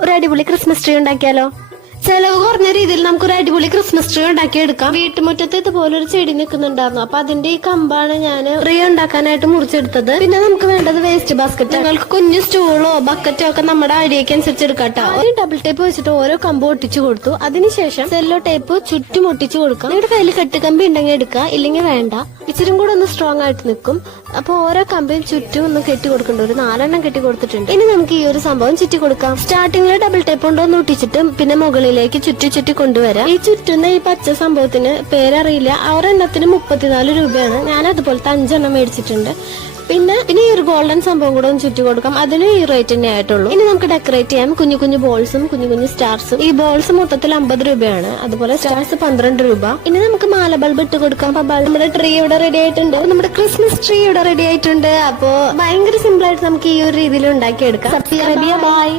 ഒരു അടിപൊളി Christmas tree ഉണ്ടാക്കിയാലോ? ചെലവ് കുറഞ്ഞ രീതിയിൽ നമുക്കൊരു അടിപൊളി ക്രിസ്മസ് ട്രീ ഉണ്ടാക്കി എടുക്കാം. വീട്ടുമുറ്റത്ത് ഇതുപോലെ ഒരു ചെടി നിൽക്കുന്നുണ്ടായിരുന്നു. അപ്പൊ അതിന്റെ ഈ കമ്പാണ് ഞാൻ ട്രീ ഉണ്ടാക്കാനായിട്ട് മുറിച്ചെടുത്തത്. പിന്നെ നമുക്ക് വേണ്ടത് വേസ്റ്റ് ബാസ്ക്കറ്റ്. നിങ്ങൾക്ക് കുഞ്ഞു സ്റ്റൂളോ ബക്കറ്റോ ഒക്കെ നമ്മുടെ ഐഡിയക്ക് അനുസരിച്ച് എടുക്കാട്ടോ. ആദ്യം ഡബിൾ ടേപ്പ് വെച്ചിട്ട് ഓരോ കമ്പ് ഒട്ടിച്ചു കൊടുത്തു. അതിനുശേഷം സെല്ലോ ടേപ്പ് ചുറ്റും ഒട്ടിച്ചു കൊടുക്കാം. നിങ്ങളുടെ കയ്യിൽ കെട്ടുകമ്പി ഉണ്ടെങ്കിൽ എടുക്കുക, ഇല്ലെങ്കിൽ വേണ്ട. ഇച്ചിരി കൂടെ ഒന്ന് സ്ട്രോങ് ആയിട്ട് നിൽക്കും. അപ്പൊ ഓരോ കമ്പിയും ചുറ്റും ഒന്ന് കെട്ടി കൊടുക്കേണ്ട. ഒരു 4 എണ്ണം കെട്ടി കൊടുത്തിട്ടുണ്ട്. ഇനി നമുക്ക് ഈ ഒരു സംഭവം ചുറ്റി കൊടുക്കാം. സ്റ്റാർട്ടിങ്ങിൽ ഡബിൾ ടേപ്പ് കൊണ്ട് ഒന്ന് ഒട്ടിച്ചിട്ട് പിന്നെ മുകളിലേക്ക് ചുറ്റി കൊണ്ടുവരാം. ഈ ചുറ്റുന്ന ഈ പച്ച സംഭവത്തിന് പേരറിയില്ല. 6 എണ്ണത്തിന് 34 രൂപയാണ്. ഞാൻ അതുപോലത്തെ 5 എണ്ണം മേടിച്ചിട്ടുണ്ട്. പിന്നെ ഈ ഒരു ഗോൾഡൻ സംഭവം കൂടെ ഒന്ന് ചുറ്റി കൊടുക്കാം. അതിന് ഈ റേറ്റ് തന്നെ ആയിട്ടുള്ളൂ. ഇനി നമുക്ക് ഡെക്കറേറ്റ് ചെയ്യാം. കുഞ്ഞു കുഞ്ഞു ബോൾസും കുഞ്ഞു സ്റ്റാർസും. ഈ ബോൾസ് മൊത്തത്തിൽ 50 രൂപയാണ്. അതുപോലെ സ്റ്റാർസ് 12 രൂപ. ഇനി നമുക്ക് മാല ബൾബ് ഇട്ട് കൊടുക്കാം. നമ്മുടെ ട്രീ ഇവിടെ റെഡി ആയിട്ടുണ്ട്. നമ്മുടെ ക്രിസ്മസ് ട്രീ ഇവിടെ റെഡി ആയിട്ടുണ്ട്. അപ്പോ ഭയങ്കര സിമ്പിൾ ആയിട്ട് നമുക്ക് ഈ ഒരു രീതിയിൽ ഉണ്ടാക്കിയെടുക്കാം. ബൈ.